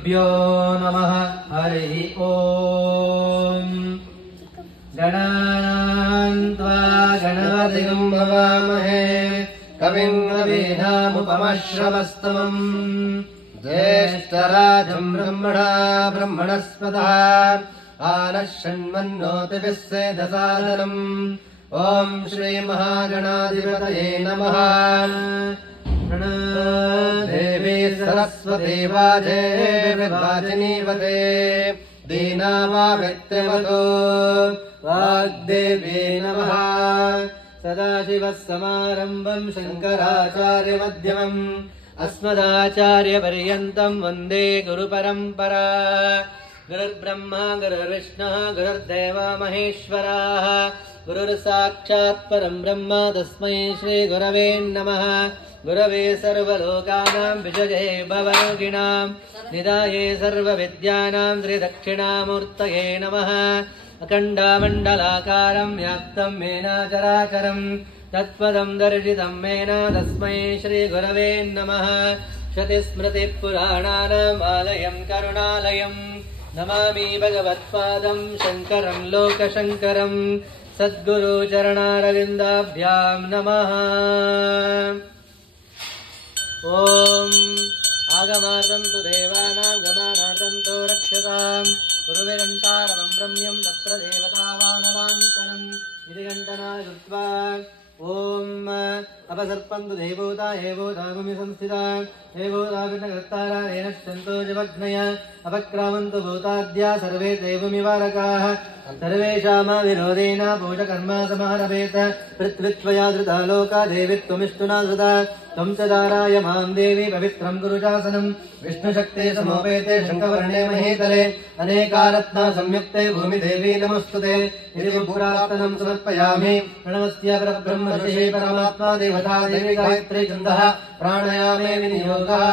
श्रीगुरुभ्यो नमः। हरिः ओम्। गणान्त्वा गणपतिं भवामहे कविं कवीनामुपमश्रवस्तमम् ज्येष्ठराजम् ब्रह्मणस्पतः आनः शृण्वन्नोतिभिः सेदसादनम्। ॐ श्रीमहागणाधिपतये नमः। देवी सरस्वती वाजे वाजिनीवते दीनावामित्यवतो वाग्देवी नमः। सदाशिवः समारम्भम् शङ्कराचार्यमध्यमम् अस्मदाचार्यपर्यन्तम् वन्दे गुरुपरम्परा। गुरुर्ब्रह्मा गुरुर्विष्णुः गुरुर्देवो महेश्वरः गुरुर्साक्षात् परम् ब्रह्म तस्मै श्रीगुरवे नमः। गुरवे सर्वलोकानां विजये भवरोगिणां निधाये सर्वविद्यानां त्रिदक्षिणामूर्तये नमः। अखण्डमण्डलाकारं व्याप्तं येन चराचरं तत्पदं दर्शितं येन तस्मै श्रीगुरवे नमः। श्रुतिस्मृतिपुराणानाम् आलयं करुणालयं नमामि भगवत्पादं शङ्करं लोकशङ्करं सद्गुरुचरणारविन्दाभ्यां नमः। ॐ आगमार्तन्तु देवानां गमानार्तन्तो रक्षताम् गुरुविरन्तारवं रम्यं तत्र देवतावानलान्तरम् इति घण्टनाय कृत्वा ॐ अपसर्पन्तु देवोता हेवोता भूमि संस्थिता हेवोता विघ्नकर्तारा रेणश्चन्तो जवघ्नय अपक्रामन्तु भूताद्या सर्वे ते भूमिवारकाः सर्वेषामविरोधेन पूजकर्म समारभेत। पृथ्वीत्वया धृता लोका देवी त्वमिष्टुना धृता त्वं च दाराय मां देवी पवित्रं कुरुशासनम्। विष्णुशक्ते समोपेते शङ्खवर्णे महीतले अनेकारत्ना संयुक्ते भूमिदेवी नमस्तुते। इति पुरातनं समर्पयामि। प्रणवस्य परब्रह्म ऋषिः परमात्मा देवता देवी गायत्री छन्दः प्राणायामे विनियोगः।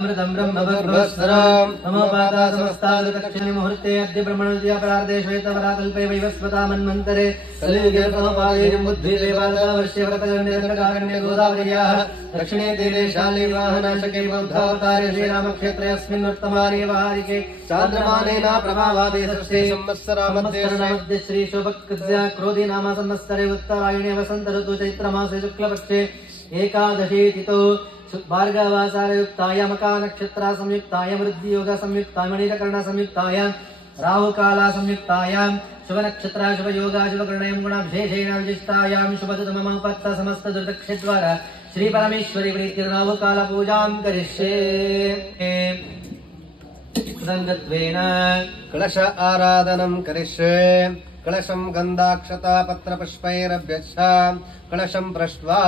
अमृतं ब्रह्मभर्गवस्सरम् ममोपाता समस्तादुदक्षिणे मुहूर्ते अद्य ब्रह्मणोदयापरार्धे श्वेतवराकल्पे वैवस्वता मन्वन्तरे कलियुगे समपादेयं बुद्धिदे वर्षे व्रतगण्यकारण्य गोदावर्याः दक्षिणे तीरे शाले वाहनाशके बौद्धावतारे श्रीरामक्षेत्रे अस्मिन् वर्तमाने वारिके चान्द्रमानेन प्रभावादे षष्ठे संवत्सरामध्ये श्रीशोभकृत्या क्रोधी नाम संवत्सरे उत्तरायणे वसन्त ऋतु चैत्रमासे शुक्लपक्षे एकादशी तिथौ भार्गवासारयुक्ताय मका नक्षत्रा संयुक्ताय वृद्धियोग संयुक्ताय मणिकर्ण संयुक्ताय राहुकाला संयुक्तायां शुभ नक्षत्रा शुभ योगा शुभ कर्णयं गुणाभिषेकेण विशिष्टायां शुभतमोपत्त समस्त दुर्दक्षद्वारा श्री परमेश्वरी प्रीति राहुकाल पूजां करिष्ये। संगत्वेन कलश आराधनं करिष्ये। कलशं गन्धाक्षता पत्रपुष्पैरभ्यच्छ कलशं पृष्ट्वा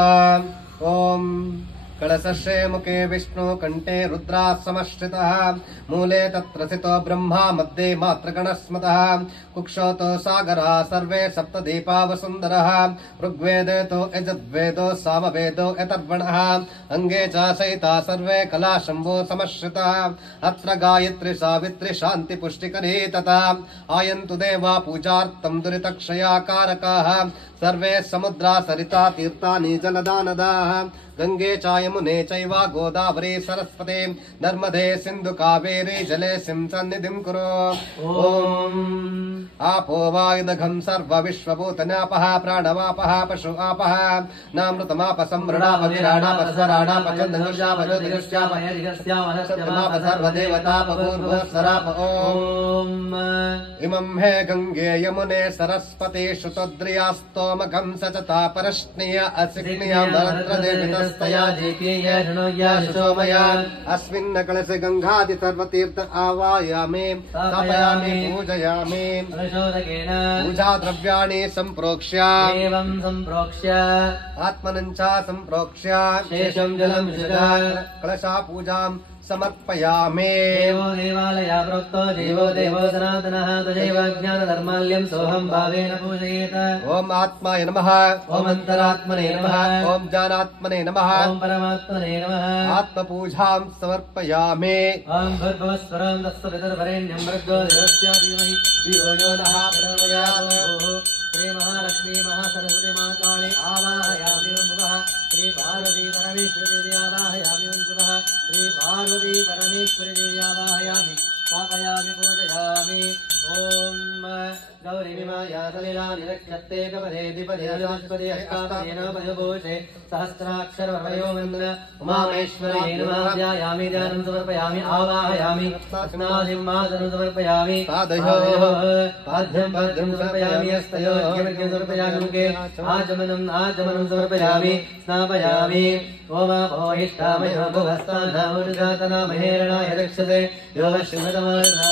ॐ कलशस्य मुखे विष्णु कंठे रुद्रा समश्रितः मूले तत्र स्थितो ब्रह्मा मध्ये मातृगणस्मतः कुक्षोतो सागरः सर्वे सप्तदीपा वसुन्धरः ऋग्वेदे तो यजुर्वेदो सामवेदो अथर्वणः अंगे च सहिता सर्वे कला शम्भो समश्रितः अत्र गायत्री सावित्री शान्ति पुष्टिकरी तथा आयन्तु देवा पूजार्थं दुरितक्षयाकारकाः सर्वे समुद्रा सरिता तीर्थानि जलदानदाः गंगे च यमुने चैव गोदावरी सरस्वती नर्मदे सिन्धु कावेरी जलेऽस्मिन् सन्निधिं कुरु। ॐ आपो वायुदघं सर्व विश्वभूतनापः प्राणवापः पशु आपः नामृतमाप सम्मृणाप विराणाप सराणाप चन्दनुषाप ज्योतिषाप यदिगस्याप सर्वदेवताप पूर्वस्वराप। ॐ इमं हे गंगे यमुने सरस्वती श्रुतोद्रियास्तोमघं सचता परश्नीय असिग्निय भरद्रदेवितस्तया दीपीय शृणुया शोमया अस्मिन् कलशे गंगादि सर्वतीर्थ आवायामि स्थापयामि पूजयामि। पूजा द्रव्याणि सम्प्रोक्ष्य एवं सम्प्रोक्ष्य आत्मनं च सम्प्रोक्ष्य शेषं जलं विशदा कलशा पूजां समर्पयामि। देवो देवालया प्रोक्तो देवो देवो सनातनः तदेव ज्ञानधर्माल्यं सोऽहं भावेन पूजयेत। ओम आत्माय नमः। ओम अन्तरात्मने नमः। ओम ज्ञानात्मने नमः। ओम परमात्मने नमः। आत्मपूजां समर्पयामि। ओम भूर्भुवस्वरं तत्सवितुर्वरेण्यं भर्गो देवस्य धीमहि धियो यो नः प्रचोदयात्। श्री महालक्ष्मी महासरस्वती महाकाली आवाहयामि वंशुभः श्री पार्वती परमेश्वरी देवी आवाहयामि वंशुभः श्री पार्वती परमेश्वरी देवी आवाहयामि स्थापयामि पूजयामि ओम गौरीमाया सलिलानि रक्षते कपदे द्विपदे द्विपदे अष्टापदे नवपदे भूषे सहस्राक्षरवयो मन्त्र उमामेश्वरी नमः ध्यायामि ध्यानं समर्पयामि आवाहयामि स्नादिं मादनं समर्पयामि पाद्यं समर्पयामि हस्तयोः अर्घ्यं समर्पयामि मुखे आचमनं समर्पयामि स्नापयामि ओमापोहिष्ठामयो भुवस्तान्नामरुजातनामहेरणाय रक्षते यो वश्यमतमानः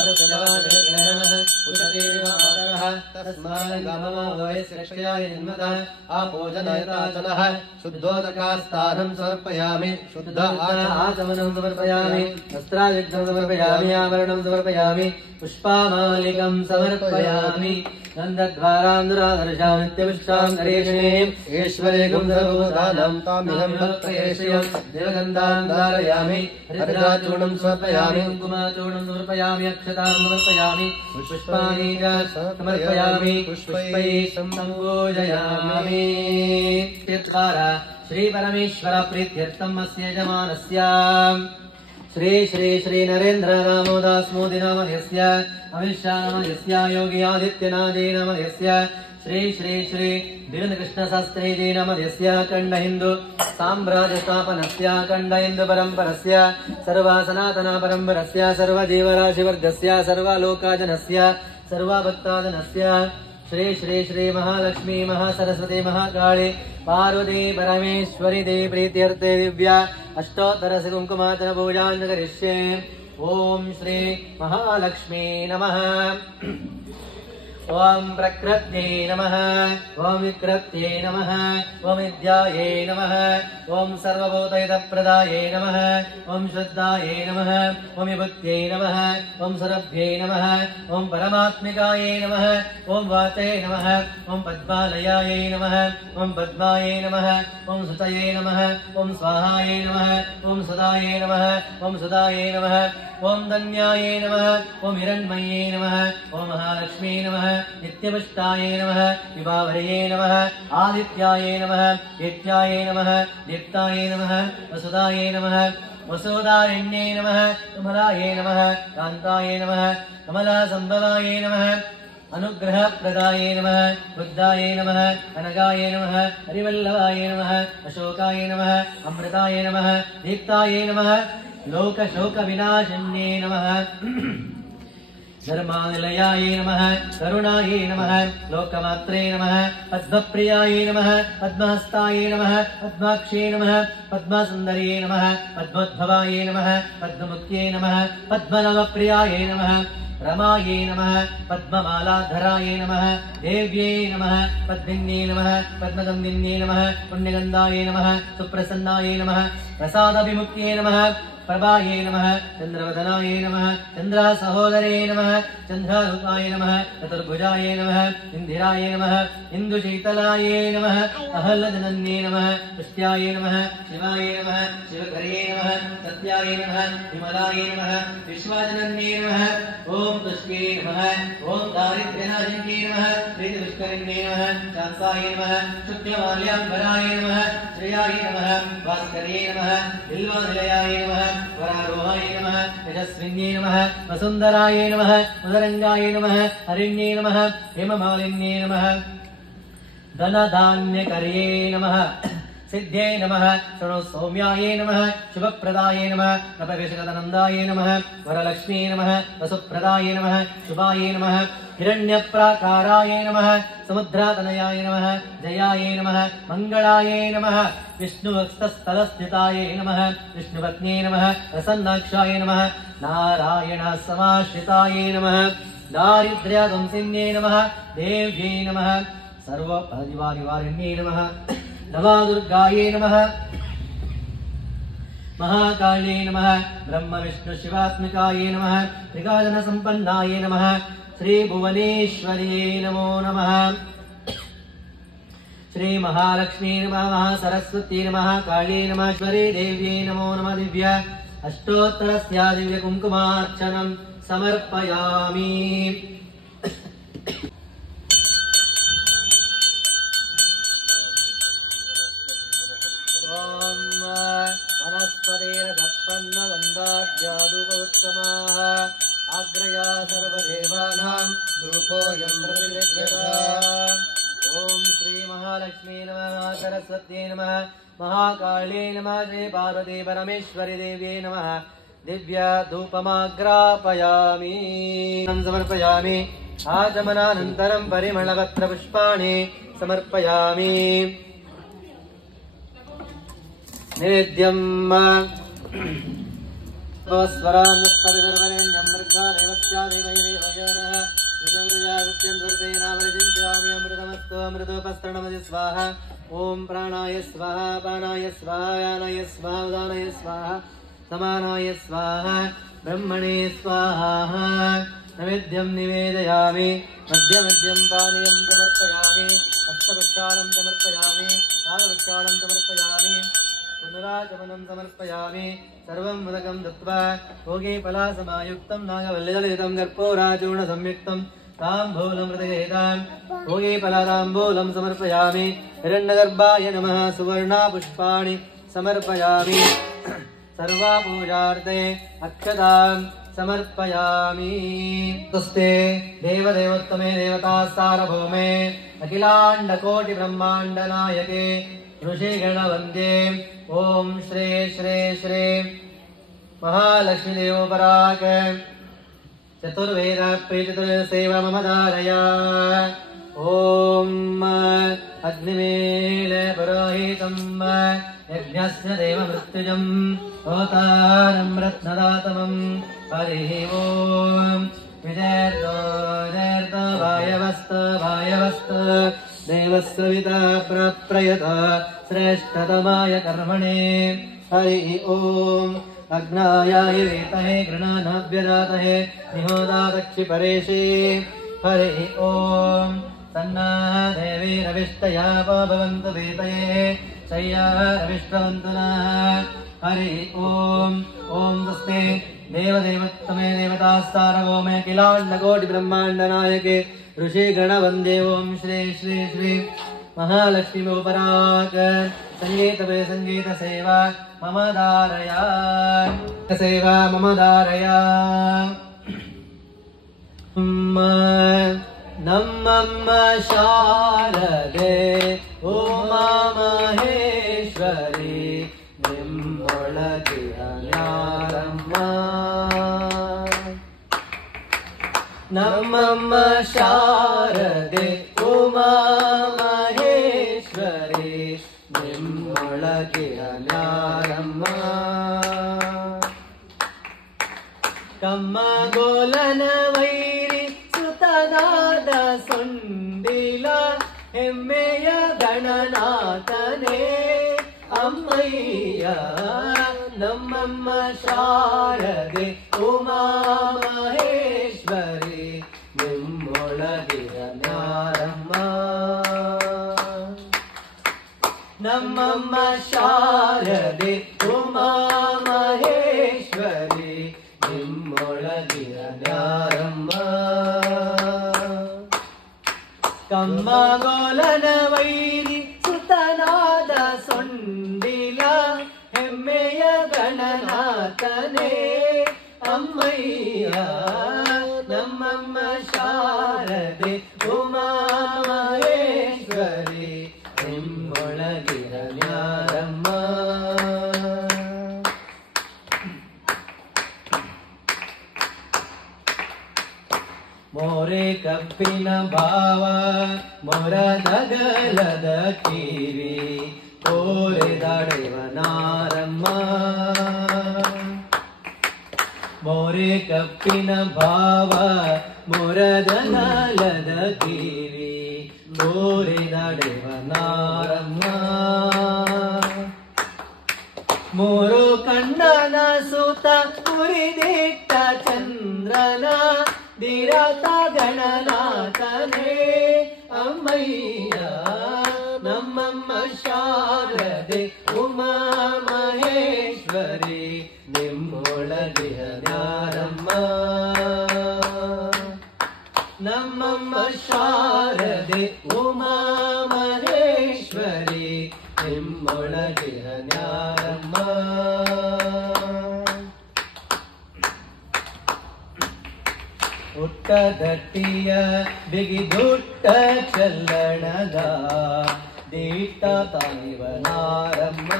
उशतीर्मातरः तस्मान्गममोयस्रक्षयाय जन्मतः आपोजनयताचनः शुद्धोदकास्तानं समर्पयामि शुद्ध आचमनं समर्पयामि वस्त्रायुक्तं समर्पयामि आभरणं समर्पयामि पुष्पामालिकं समर्पयामि गन्धद्वारान्दुरादर्शां नित्यपुष्टां गणेशेम् ईश्वरे गुंधर्वभूतानां तामिहं भक्तयेष्यं देवगन्धां धारयामि हरिद्राचूर्णं समर्पयामि कुङ्कुमाचूर्णं समर्पयामि अक्षतां समर्पयामि पुष्पाणि च समर्पयामि पुष्पैः सम्पूजयामि इत्यद्वारा श्रीपरमेश्वर प्रीत्यर्थम् अस्य यजमानस्य श्री श्री श्री नरेन्द्र रामोदास मोदी नामधेयस्य अमित शाह नामधेयस्य योगी आदित्यनाथ नामधेयस्य श्री श्री श्री धीरेन्द्र कृष्ण शास्त्री जी नामधेयस्य अखण्ड हिंदू साम्राज्य स्थापनस्य अखण्ड हिंदू परम्परस्य सर्व सनातन परम्परस्य सर्व जीवराशिवर्गस्य सर्वलोकाजनस्य सर्वभक्ताजनस्य श्री श्री श्री महालक्ष्मी महासरस्वती महाकाली पार्वती परमेश्वरी देवी प्रीत्यर्थे दिव्या अष्टोत्तरस्य कुङ्कुमार्चन पूजां करिष्ये ओम श्री महालक्ष्मी नमः ओम प्रकृत्यै नमः ओम विकृत्यै नमः ओम विद्यायै नमः ओम सर्वभूतहितप्रदायै नमः ओम शुद्धायै नमः ओम विभुत्यै नमः ओम सरभ्यै नमः ओम परमात्मिकायै नमः ओम वाचै नमः ओम पद्मालयायै नमः ओम पद्मायै नमः ओम सुतये नमः ओम स्वाहायै नमः ओम सुदायै नमः ओम सुदायै नमः ओम धन्यायै नमः ओम हिरण्मये नमः ओम महालक्ष्मी नमः नित्यपुष्टायै नमः विभावर्ये नमः आदित्यायै नमः नित्यायै नमः दीप्तायै नमः वसुदायै नमः वसुदारण्ये नमः कमलायै नमः कान्तायै नमः कमलासम्भवायै नमः अनुग्रहप्रदायै नमः बुद्धायै नमः कनकायै नमः हरिवल्लभायै नमः अशोकायै नमः अमृतायै नमः दीप्तायै नमः लोकशोकविनाशिन्ये नमः धर्मानिलयायै नमः करुणायै नमः लोकमात्रे नमः पद्मप्रियायै नमः पद्महस्तायै नमः पद्माक्षे नमः पद्मसुन्दर्यै नमः पद्मोद्भवायै नमः पद्ममुख्यै नमः पद्मनवप्रियायै नमः रमायै नमः पद्ममालाधरायै नमः देव्यै नमः पद्मिन्यै नमः पद्मगन्धिन्यै नमः पुण्यगन्धायै नमः सुप्रसन्नायै नमः प्रसादाभिमुख्यै नमः प्रभायै नमः चन्द्रवदनायै नमः चन्द्रसहोदरे नमः चन्द्ररूपाय नमः चतुर्भुजायै नमः इन्दिरायै नमः इन्दुशीतलायै नमः अहल्लजनन्ये नमः पुष्ट्यायै नमः शिवायै नमः शिवकर्ये नमः सत्यायै नमः विमलायै नमः विश्वाजनन्ये नमः ओम तुष्टे नमः ओम दारिद्र्यनाशिन्ये नमः प्रीतिपुष्करिण्ये नमः शान्तायै नमः शुक्लमाल्याम्बराय नमः श्रेयाय नमः भास्कर्ये नमः बिल्वानिलयाय नमः वरारोहाय नमः यशस्विन्ये नमः वसुन्धराय नमः मदरङ्गाय नमः हरिण्ये नमः हेममालिन्ये नमः धनधान्यकर्ये नमः सिद्धे नमः शृणु सौम्याय नमः शुभप्रदाय नमः नपवेशगतनन्दाय नमः वरलक्ष्मी नमः वसुप्रदाय नमः शुभाय नमः हिरण्यप्राकाराय नमः समुद्रातनयाय नमः जयाय नमः मङ्गलाय नमः विष्णुवक्षस्थलस्थिताय नमः विष्णुपत्न्यै नमः प्रसन्नाक्षाय नमः नारायणसमाश्रिताय नमः दारिद्र्यध्वंसिन्यै नमः देव्यै नमः सर्वपरिवारिण्यै नमः नवादुर्गायै नमः महाकाल्यै नमः ब्रह्म विष्णु शिवात्मिकायै नमः त्रिकालसम्पन्नायै नमः श्रीभुवनेश्वर्यै नमो नमः श्री महालक्ष्मी नमः महासरस्वती नमः काली नमः ईश्वरी देव्यै नमो नमः दिव्य अष्टोत्तरस्य दिव्य कुङ्कुमार्चनं समर्पयामि बृहस्पतेरदत्पन्नगन्धाढ्यादुपोत्तमाः आग्रया सर्वदेवानां धूपोऽयं प्रतिगृह्यता। ॐ श्री महालक्ष्मी नमः, सरस्वत्यै नमः, महाकाल्यै नमः, श्री पार्वती परमेश्वरी देव्यै नमः। दिव्य धूपमाग्रापयामि समर्पयामि। आचमनानन्तरं परिमलपत्रपुष्पाणि समर्पयामि। नैवेद्यं स्वरान्नस्तवितर्वरेण्यं मृगादेवस्यादेवै देवयोनः विजवृजादित्यन्वर्तेनावृजिञ्चामि। अमृतमस्तु अमृतोपस्तरणमति स्वाहा। ॐ प्राणाय स्वाहा, पानाय स्वाहा, यानाय स्वाहा, उदानाय स्वाहा, समानाय स्वाहा, ब्रह्मणे स्वाहा। नैवेद्यं निवेदयामि। मध्यमध्यं पानीयं समर्पयामि। हस्तवृक्षालं समर्पयामि। पादवृक्षालं समर्पयामि। पुनराचमनं समर्पयामि। सर्वं मुदकं दत्त्वा भोगे फलासमायुक्तं नागवल्लिदलितं कर्पूराचूर्णसंयुक्तं ताम्बूलमृतगेतां भोगे फलताम्बूलं समर्पयामि। हिरण्यगर्भाय नमः। सुवर्णापुष्पाणि समर्पयामि। सर्वापूजार्थे अक्षतां समर्पयामि। तुस्ते देवदेवोत्तमे देवतासार्वभौमे अखिलाण्डकोटिब्रह्माण्डनायके ऋषिगणवन्द्ये ॐ श्री श्री श्री महालक्ष्मीदेवोपराग चतुर्वेद प्रीतिसेवा मम धारय। ॐ अग्निमील पुरोहितं यज्ञस्य देवमृत्युजं होतारं रत्नदातमं हरिः ॐ विजयर्दोजर्दवायवस्त देवस्रविता प्रप्रयत श्रेष्ठतमाय कर्मणे हरिः ॐ अग्नायाय वेतहे गृणानाभ्यदातहे निहोदादक्षिपरेशे हरिः ॐ तन्ना देवीरविष्टया भवन्तु वेतये शय्यारविष्टवन्तु नः हरिः ॐ ॐ तस्ते देवदेवोत्तमे देवतासार्वभौमे अखिलाण्डकोटिब्रह्माण्डनायके ऋषिगणवन्द्ये ॐ श्री श्री श्री महालक्ष्मीमुपराग संगीतवे संगीतसेवा मम धारय। सेवा मम धारय। नमः शारदे उमा महेश्वरी निम्बोळगिरन्यारम्म। नमः शारदे उमा महेश्वरी निम्बोळगिरन्यारम्म। कम्मगोलन वैरि सुतनाद सुंडिल ಹೆಮ್ಮೆಯ ಗಣನಾಥನೇ ಅಮ್ಮಯ್ಯ ನಮ್ಮಮ್ಮ ಶಾರದೆ ಉಮಾ ಮಹೇಶ್ವರಿ ನಿಮ್ಮೊಳಗಿರ ನಾರಮ್ಮ. ನಮ್ಮಮ್ಮ ಶಾರದೆ ಉಮಾ ಮಹೇಶ್ವರಿ ನಿಮ್ಮೊಳಗಿರ ನಾರಮ್ಮ. ಕಮ್ಮಗೋಲನ ವೈರಿ ಸುತನಾದ ಸೊಂಡಿಲ ಹೆಮ್ಮೆಯ ಗಣನಾಥನೇ ಅಮ್ಮಯ್ಯ ನಮ್ಮಮ್ಮ ಶಾರದೆ ಉಮಾ ಮಹೇಶ್ವರಿ ನಿಮ್ಮೊಳಗಿರ ನ್ಯಾರಮ್ಮ. ಮೋರೆ ಕಪ್ಪಿನ ಭಾವ ಮೊರ ದಗಲದ ಕಿವಿ ಕೋರೆದಾಡೆವ ನಾರಮ್ಮ. ಮೋರೆ ಕಪ್ಪಿನ ಭಾವ ಮೊರ ದಗಲದ ಕಿವಿ ಕೋರೆದಾಡೆವ ನಾರಮ್ಮ. ಮೂರು ಕಣ್ಣನ ಸುತ ಉರಿದಿಟ್ಟ ಚಂದ್ರನ ದಿರತ ಗಣನಾಥನೇ ಅಮ್ಮಯ್ಯ ನಮ್ಮಮ್ಮ ಶಾರದೆ ಉಮಾ ಮಹೇಶ್ವರಿ ನಿಮ್ಮೊಳಗಿರ ನ್ಯಾರಮ್ಮ. ನಮ್ಮಮ್ಮ ಶಾರದೆ ಉಮಾ ಮಹೇಶ್ವರಿ ನಿಮ್ಮೊಳಗಿರ ನ್ಯಾರಮ್ಮ. ಹುಟ್ಟದಟ್ಟಿಯ ಬಿಗಿದುಟ್ಟ ಚಲ್ಲಣದ ದೀಟ ತಾನಿವನಾರಮ್ಮ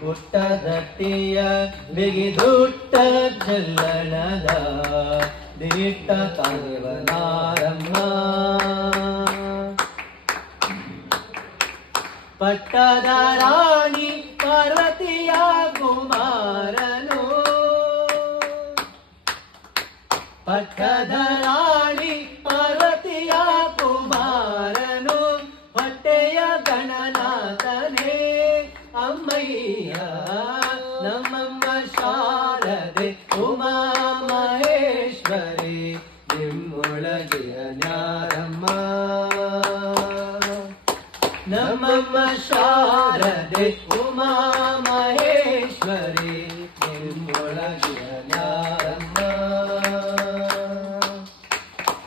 ಹುಟ್ಟದಟ್ಟಿಯ ಬಿಗಿದುಟ್ಟ ಚಲ್ಲಣದ ದೀಟ ತಾನಿವನಾರಮ್ಮ ಪಟ್ಟದ ರಾಣಿ ಪಾರ್ವತಿಯ ಕುಮಾರನು ಪಟ್ಟದ ರಾಣಿ ಪಾರ್ವತಿಯ ಕುಮಾರನು ಹೊಟ್ಟೆಯ ಗಣನಾಥನೇ ಅಮ್ಮಯ್ಯ ನಮ್ಮಮ್ಮ ಶಾರದೆ ಉಮಾ ಮಹೇಶ್ವರಿ ನಿಮ್ಮೊಳಗೆಯ ನ್ಯಾರಮ್ಮ ನಮ್ಮಮ್ಮ ಶಾರದೆ ಉಮಾ ಮಹೇಶ್ವರಿ ನಿಮ್ಮೊಳಗೆಯ ನ್ಯಾರಮ್ಮ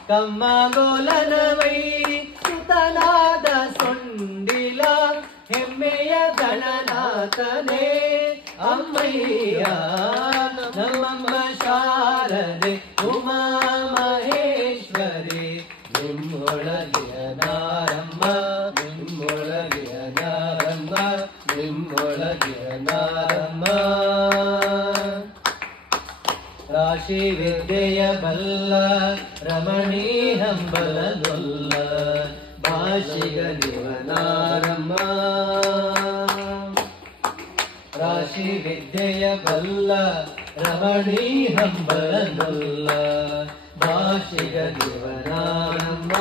ಕಮ್ಮಗೋಲನ ವೈರಿ ಸುತನಾದ ಸೊಂಡಿಲ ಹೆಮ್ಮೆಯ ಗಣನಾಥನೇ ಅಮ್ಮಯ್ಯ ನಮ್ಮಮ್ಮ ಶಾರದೆ ಉಮಾ ಮಹೇಶ್ವರಿ ನಿಮ್ಮೊಳಗೆಯ ನಾರಮ್ಮ ನಿಮ್ಮೊಳಗೆಯ ನಾರಮ್ಮ ನಿಮ್ಮೊಳಗೆಯ ನಾರಮ್ಮ ರಾಶಿ ವಿದ್ಯೆಯ ಬಲ್ಲ ರಮಣೀ ಹಂಬಲದೊಲ್ಲ ಭಾಷಿಗ ನಿವನಾರಮ್ಮ ರಾಶಿ ವಿದ್ಯೆಯ ಬಲ್ಲ ರಮಣೀ ಹಂಬಲದೊಲ್ಲ ಭಾಷಿಗ ನಿವನಾರಮ್ಮ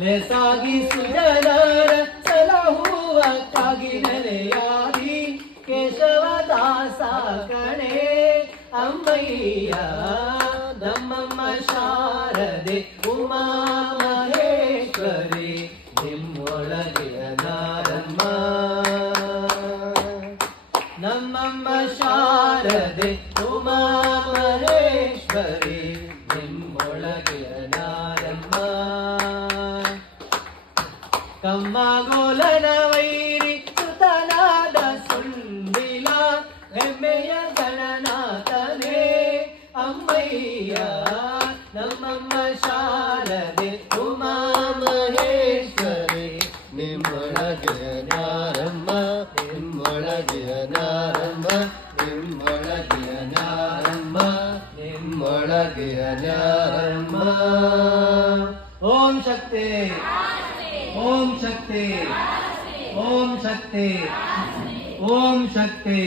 ಲೇಸಾಗಿ ಸುಜನರ ಸಲಹುವ ಕಾಗಿ ನೆಲೆಯಾಗಿ ಕೇಶವದಾಸ ಕಣೆ ಅಮ್ಮಯ್ಯ ನಮ್ಮಮ್ಮ ಶಾರದೆ ಉಮಾ ಮಹೇಶ್ವರಿ ನಿಮ್ಮೊಳಗೆಯ ನಾರಮ್ಮ ನಮ್ಮಮ್ಮ ಶಾರದೆ ಉಮಾ ಮಹೇಶ್ವರಿ ನಿಮ್ಮೊಳಗೆಯ ನಾರಮ್ಮ ಕಮ್ಮಗೋಲನ ವೈರಿ ಸುತನಾದ ಸುಂಡಿಲ ಹೆಮ್ಮೆಯ ಗಣನಾಥನೇ ಅಮ್ಮಯ್ಯ ನಮ್ಮಮ್ಮ ಶಾರದೆ ಉಮಾ ಮಹೇಶ್ವರಿ ನಿಮ್ಮೊಳಗೆಯ ನಾರಮ್ಮ ನಿಮ್ಮೊಳಗೆಯ ನಾರಮ್ಮ ನಿಮ್ಮೊಳಗೆಯ ನಾರಮ್ಮ ನಿಮ್ಮೊಳಗೆಯ ನಾರಮ್ಮ ಓಂ ಶಕ್ತಿ ಓಂ ಶಕ್ತಿ ಓಂ ಶಕ್ತಿ ಓಂ ಶಕ್ತಿ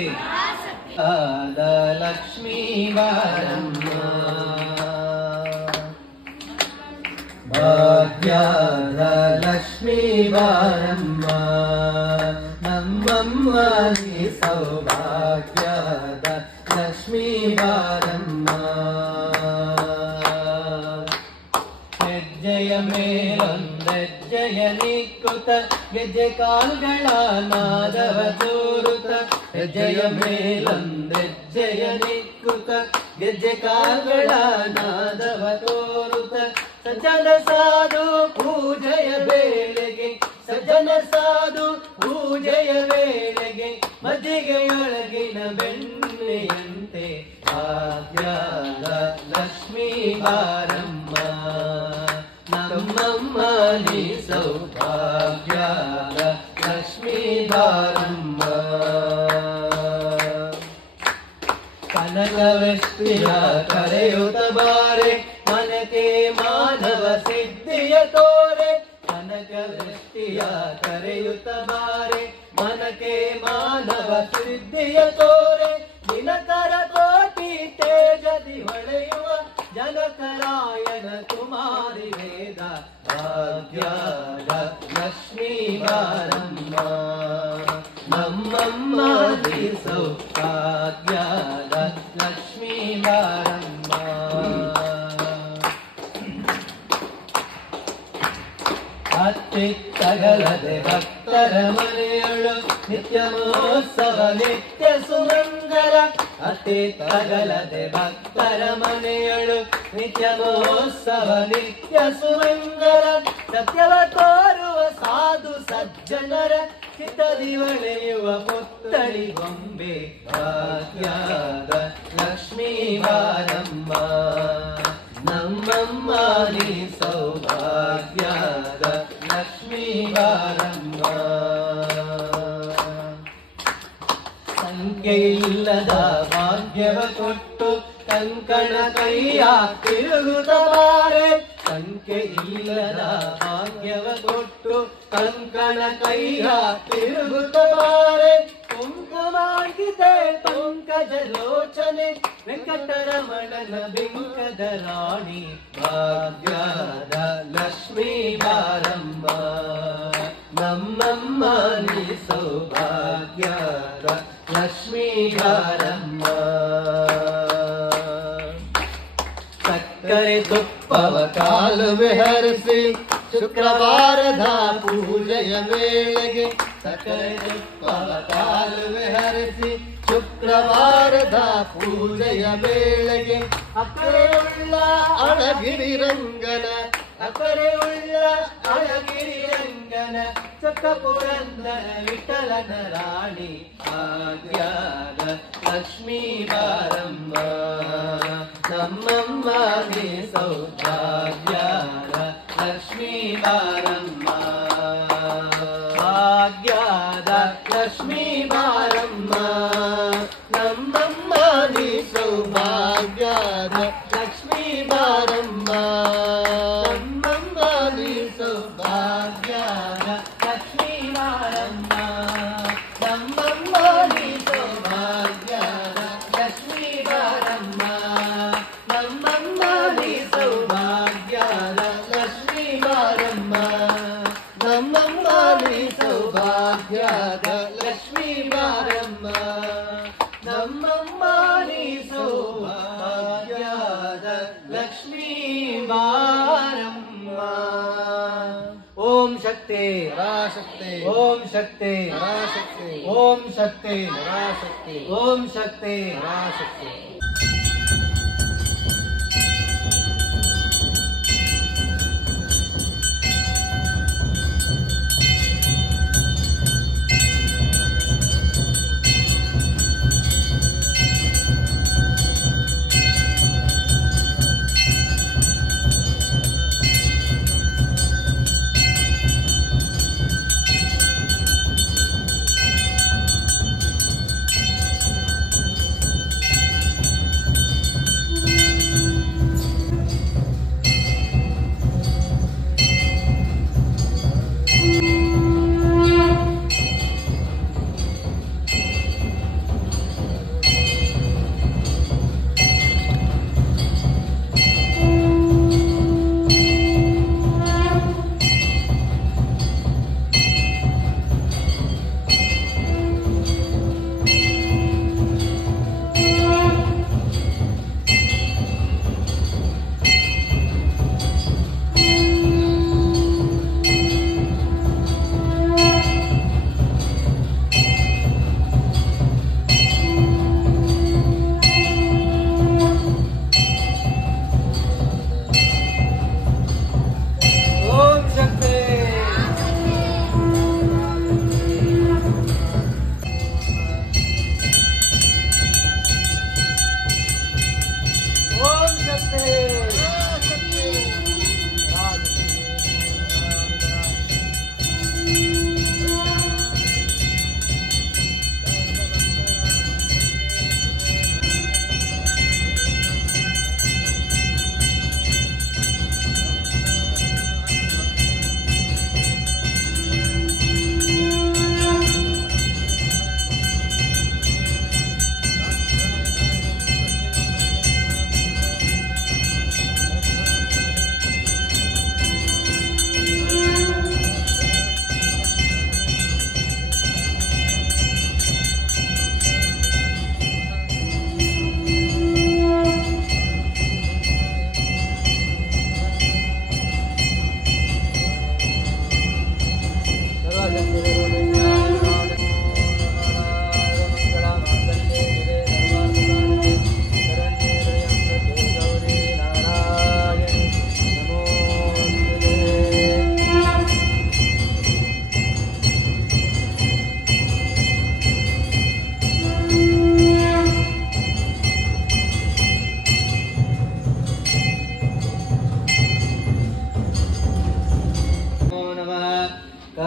ಲಕ್ಷ್ಮೀ ಬಾರಮ್ಮ ಭಾಗ್ಯದ ಲಕ್ಷ್ಮೀ ಬಾರಮ್ಮ ನಮ್ಮಮ್ಮ ನೀ ಸೌಭಾಗ್ಯದ ಲಕ್ಷ್ಮೀ ಬಾರಮ್ಮ ಹೆಜ್ಜೆಯ ಮೇಲೊಂದೆಜ್ಜೆಯ ನಿಕ್ಕುತ ಗೆಜ್ಜೆ ಕಾಲ್ಗಳ ನಾದವ ತೋರುತ ಹೆಜ್ಜೆಯ ಮೇಲೊಂದೆಜ್ಜೆಯ ನಿಕ್ಕುತ ಗೆಜ್ಜೆ ಕಾಲ್ಗಳ ನಾದವ ತೋರುತ ಸಜ್ಜನ ಸಾಧು ಪೂಜೆಯ ವೇಳೆಗೆ ಸಜ್ಜನ ಸಾಧು ಪೂಜೆಯ ವೇಳೆಗೆ ಮಜ್ಜಿಗೆಯೊಳಗಿನ ಬೆಣ್ಣೆಯಂತೆ ಭಾಗ್ಯದ ಲಕ್ಷ್ಮೀ ಬಾರಮ್ಮ ನಮ್ಮಮ್ಮ ನೀ ಸೌಭಾಗ್ಯದ ಲಕ್ಷ್ಮೀ ಬಾರಮ್ಮ ಕನಕವೃಷ್ಟಿಯ ಕರೆಯುತ್ತ ಬಾರೆ ಮನಕೆ ಮಾನವ ಸಿದ್ಧಿಯ ತೋರೆ ಕನಕವೃಷ್ಟಿಯ ಕರೆಯುತ್ತ ಬಾರೆ ಮನಕೆ ಮಾನವ ಸಿದ್ಧಿಯ ತೋರೆ ದಿನಕರ ಕೋಟಿ ತೇಜದಿ ಹೊಳೆಯುವ ಜನಕರಾಯಣ ಕುಮಾರಿ ವೇದ ಭಾಗ್ಯದ ಲಕ್ಷ್ಮೀ ಬಾರಮ್ಮ ನಮ್ಮಮ್ಮ ನೀ ಸೌಭಾಗ್ಯದ ಲಕ್ಷ್ಮೀ ಬಾರಮ್ಮ ಅತ್ತಿತ್ತಗಲದೆ ಭಕ್ತರ ಮನೆಯಳು ನಿತ್ಯ ಮಹೋತ್ಸವ ನಿತ್ಯ ಸುಮಂಗಲ ಅತ್ತಿತ್ತಗಲದೆ ಭಕ್ತರ ಮನೆಯಳು ನಿತ್ಯ ಮಹೋತ್ಸವ ನಿತ್ಯ ಸುಮಂಗಲ ಸತ್ಯವ ತೋರುವ ಸಾಧು ಸಜ್ಜನರ ಹಿತದಿ ಒಳೆಯುವ ಪುತ್ತಳಿ ಗೊಂಬೆ ಭಾಗ್ಯದ ಲಕ್ಷ್ಮೀ ಬಾರಮ್ಮ ನಮ್ಮಮ್ಮ ನೀ ಸೌಭಾಗ್ಯದ ಲಕ್ಷ್ಮೀ ಬಾರಮ್ಮ ಸಂಖ್ಯೆಯಿಲ್ಲದ ಭಾಗ್ಯವ ಕೊಟ್ಟು ಕಂಕಣ ಕೈಯ ತಿರುಗುತ್ತ ಬಾರೆ ಸಂಖ್ಯೆ ಇಲ್ಲದ ಭಾಗ್ಯವ ಕೊಟ್ಟು ಕಂಕಣ ಕೈಯ ತಿರುಗುತ್ತ ಬಾರೆ ಕುಂಕುಮಾಗಿದೆ ಪಂಕಜ ಲೋಚನೆ ವೆಂಕಟರಮಣನ ಬಿಂಕದ ರಾಣಿ ಭಾಗ್ಯದ ಲಕ್ಷ್ಮೀ ಬಾರಮ್ಮ ನಮ್ಮಮ್ಮ ನೀ ಸೌಭಾಗ್ಯದ ಲಕ್ಷ್ಮೀ ಬಾರಮ್ಮ ಸಕ್ಕರೆ ತುಪ್ಪವ ಕಾಲುವೆ ಹರಿಸಿ ಶುಕ್ರವಾರದ ಪೂಜೆಯ ವೇಳೆಗೆ ಸಕ್ಕರೆ ತುಪ್ಪವ ಕಾಲುವೆ ಹರಿಸಿ ಶುಕ್ರವಾರದ ಪೂಜೆಯ ವೇಳೆಗೆ ಅಕ್ಕರೆ ಉಳ್ಳ ಅಳಗಿರಿ ರಂಗನ ಅಕ್ಕರೆ ಉಳ್ಳ ಅಳಗಿರಿ ರಂಗನ ಚಕ್ಕ ಪುರಂದರ ವಿಠಲನ ರಾಣಿ ಭಾಗ್ಯದ ಲಕ್ಷ್ಮೀ ಬಾರಮ್ಮ ನಮ್ಮಮ್ಮ ನೀ ಸೌಭಾಗ್ಯದ ಲಕ್ಷ್ಮೀ ಬಾರಮ್ಮ ಭಾಗ್ಯದ ಲಕ್ಷ್ಮೀ ಬಾರಮ್ಮ ನಮ್ಮಮ್ಮ ನೀ ಸೌಭಾಗ್ಯದ ಲಕ್ಷ್ಮೀ ಬಾರಮ್ಮ ನಮ್ಮಮ್ಮ ನೀ ಸೌಭಾಗ್ಯದ ಲಕ್ಷ್ಮೀ ಬಾರಮ್ಮ ನಮ್ಮಮ್ಮ ನೀ ಸೌಭಾಗ್ಯದ ಲಕ್ಷ್ಮೀ ಬಾರಮ್ಮ ನಮ್ಮಮ್ಮ ನೀ ಸೌಭಾಗ್ಯದ ಲಕ್ಷ್ಮೀ ಬಾರಮ್ಮ ನಮ್ಮಮ್ಮ ನೀ ಸೌಭಾಗ್ಯದ ಲಕ್ಷ್ಮೀ ಬಾರಮ್ಮ ನಮ್ಮಮ್ಮ ನೀ ಸೌಭಾಗ್ಯದ ಲಕ್ಷ್ಮೀ ಬಾರಮ್ಮ ಓಂ ಶಕ್ತಿ ಪರಾಶಕ್ತಿ ಓಂ ಶಕ್ತಿ ಪರಾಶಕ್ತಿ ಓಂ ಶಕ್ತಿ ಪರಾಶಕ್ತಿ ಓಂ ಶಕ್ತಿ ಪರಾಶಕ್ತಿ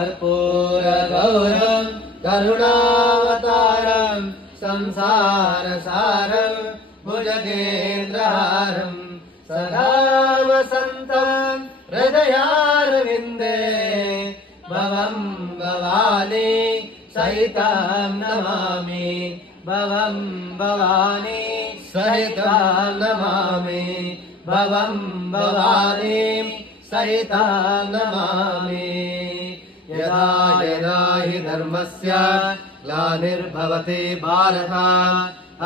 कर्पूरगौरं करुणावतारं संसारसारं भुजगेन्द्रहारं सदा वसन्तं हृदयारविन्दे भवं भवानी सहितं नमामि भवं भवानी सहितं नमामि भवं भवानी सहितं नमामि यदा यदा हि धर्मस्य ग्लानिर्भवति भारत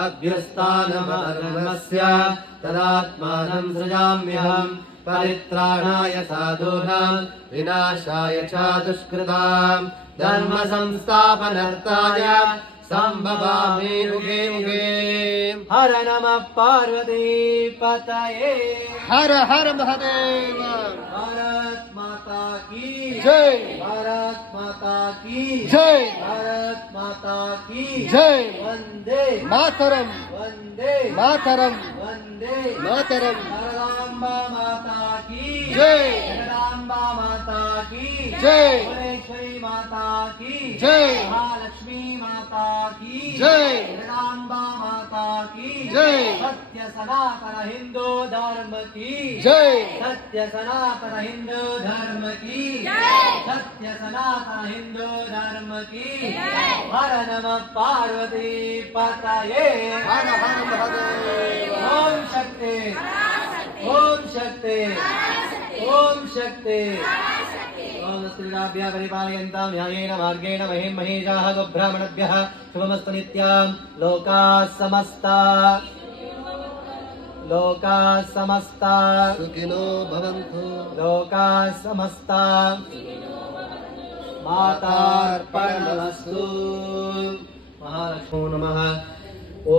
अभ्युत्थानमधर्मस्य तदात्मानं सृजाम्यहं परित्राणाय साधूनां विनाशाय च दुष्कृतां धर्म संस्थापनार्थाय संभवामि युगे युगे। हर नमः पार्वती पतये हर हर महादेव। भारत माता की जय। भारत माता की जय। भारत माता की जय। वंदे मातरम वंदे मातरम वंदे मातरम। जगदांबा माता की जय। जगदांबा माता की जय। भुवनेश्वरी माता की जय। महालक्ष्मी माता की जय। जगदांबा माता की जय। सत्य सनातन हिंदू धर्म की जय। सत्य सनातन हिंदू धर्म की सत्य सनातन हिंदू धर्म की हर नमः पार्वती पतये हर हर महादेव। ओम शक्ति ओम शक्ति ओम शक्ति ओम स्त्रीराभ्यः परिपालयन्तां न्यायेन मार्गेण महीं महीजाः गोब्राह्मणभ्यः शुभमस्तु नित्यां लोकाः समस्ता सुखिनो भवन्तु। लोकाः समस्ता मातार्पणमस्तु। महालक्ष्मी नमः। ॐ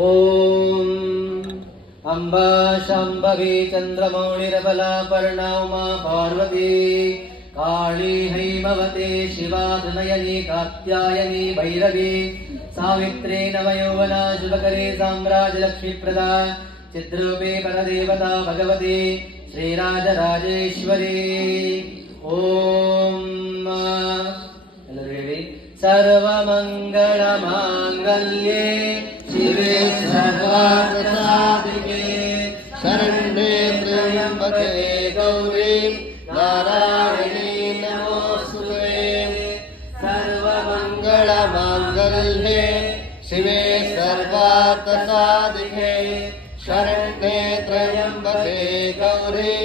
अम्बा शाम्भवी चन्द्रमौळिरबला पर्णा उमा पार्वती काली हैमवती शिवा धनयनी कात्यायनी भैरवी सावित्री नवयौवना शुभकरी साम्राज्यलक्ष्मीप्रदा चिद्रूपे परदेवता भगवती श्रीराजराजेश्वरी। ॐ सर्वमङ्गलमाङ्गल्ये शिवे सर्वार्थसाधिके शरण्ये त्र्यम्बके गौरी नारायणी नमोस्तुते। सर्वमङ्गलमाङ्गल्ये शिवे सर्वार्थसाधिके शरण्ये त्र्यम्बके गौरी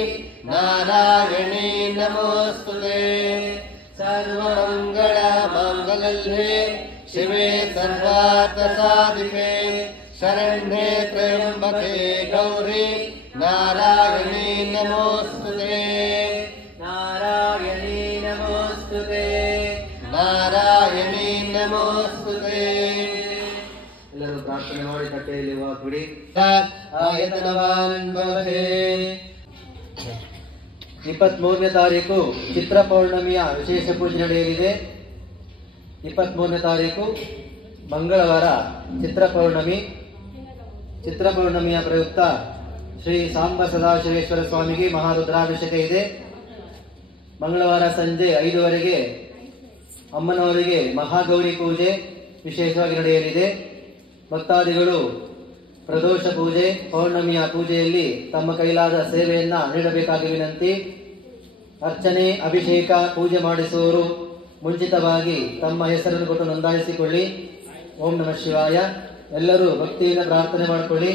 नारायणी नमोस्तुते। सर्वमङ्गलमाङ्गल्ये शिवे सर्वार्थसाधिके शरण्ये त्र्यम्बके गौरी नारायणी नमोस्तुते। नारायणी नमोस्तुते नारायणी नमोस्तुते। ಎಲ್ಲರೂ ಪ್ರಾರ್ಥನೆ ಮಾಡಿ ಕಟ್ಟೆಯಲ್ಲಿ ಹಾಕಿಬಿಡಿ. ಆಯತನವಾನ್ ಭವೇ. 23ನೇ ತಾರೀಕು ಚಿತ್ರ ಪೌರ್ಣಮಿಯ ವಿಶೇಷ ಪೂಜೆ ನಡೆಯಲಿದೆ. 23ನೇ ತಾರೀಕು ಮಂಗಳವಾರ ಚಿತ್ರ ಪೌರ್ಣಮಿಯ ಪ್ರಯುಕ್ತ ಶ್ರೀ ಸಾಂಬ ಸದಾಶಿವೇಶ್ವರ ಸ್ವಾಮಿಗೆ ಮಹಾರುದ್ರಾಭಿಷೇಕ ಇದೆ. ಮಂಗಳವಾರ ಸಂಜೆ 5:15 ಅಮ್ಮನವರಿಗೆ ಮಹಾಗೌರಿ ಪೂಜೆ ವಿಶೇಷವಾಗಿ ನಡೆಯಲಿದೆ. ಭಕ್ತಾದಿಗಳು ಪ್ರದೋಷ ಪೂಜೆ ಪೌರ್ಣಮಿಯ ಪೂಜೆಯಲ್ಲಿ ತಮ್ಮ ಕೈಲಾದ ಸೇವೆಯನ್ನ ನೀಡಬೇಕಾಗಿ ವಿನಂತಿ. ಅರ್ಚನೆ ಅಭಿಷೇಕ ಪೂಜೆ ಮಾಡಿಸುವವರು ಮುಂಚಿತವಾಗಿ ತಮ್ಮ ಹೆಸರನ್ನು ಕೊಟ್ಟು ನೋಂದಾಯಿಸಿಕೊಳ್ಳಿ. ಓಂ ನಮಃ ಶಿವಾಯ. ಎಲ್ಲರೂ ಭಕ್ತಿಯಿಂದ ಪ್ರಾರ್ಥನೆ ಮಾಡಿಕೊಳ್ಳಿ.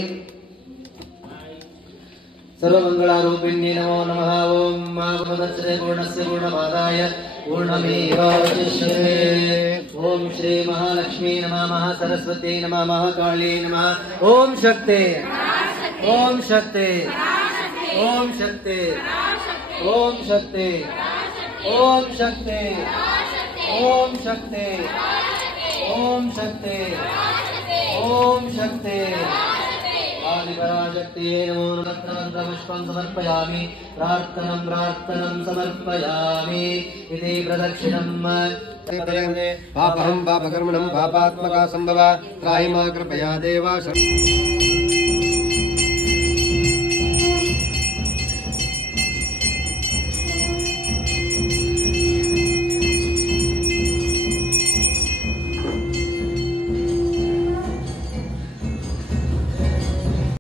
ಸರ್ವಮಂಗಳಾರೂಪಿಣ್ಯೇ ನಮೋ ನಮಃ. ಓಂ ಗುಣದರ್ಶನೆ ಪೂರ್ಣಸ್ಯ ಪೂರ್ಣಮಾದಾಯ ಪೂರ್ಣಮೇವಾವಶಿಷ್ಯತೆ. ಓಂ ಶ್ರೀ ಮಹಾಲಕ್ಷ್ಮೀ ನಮಃ ಮಹಾಸರಸ್ವತಿ ನಮಃ ಮಹಾಕಾಳಿ ನಮಃ. ಓಂ ಶಕ್ತಿ ಓಂ ಶಕ್ತಿ ಓಂ ಶಕ್ತಿ ಓಂ ಶಕ್ತಿ ಓಂ ಶಕ್ತಿ ಓಂ ಶಕ್ತಿ ಓಂ ಶಕ್ತಿ ಓಂ ಶಕ್ತಿ ಆದಿಪರಾಶಕ್ತಿಯೇ ನಮೋ ನಮಃ. ಪುಷ್ಪಂ ಸಮರ್ಪಯಾಮಿ ಪ್ರಾರ್ಥನಂ ಸಮರ್ಪಯಾಮಿ. ಇತಿ ಪ್ರದಕ್ಷಿಣಂ ಪಾಪಹಂ ಪಾಪಕರ್ಮಣಂ ಪಾಪಾತ್ಮಕ ಸಂಭವ ತ್ರಾಹಿ ಮಾ ಕೃಪಯಾ ದೇವ.